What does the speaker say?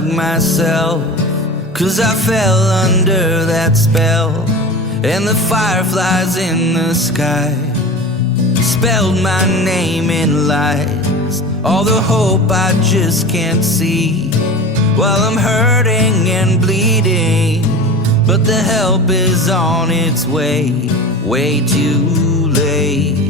hug myself, 'cause I fell under that spell. And the fireflies in the sky spelled my name in lights, all the hope I just can't see, while I'm hurting and bleeding. But the help is on its way, way too late.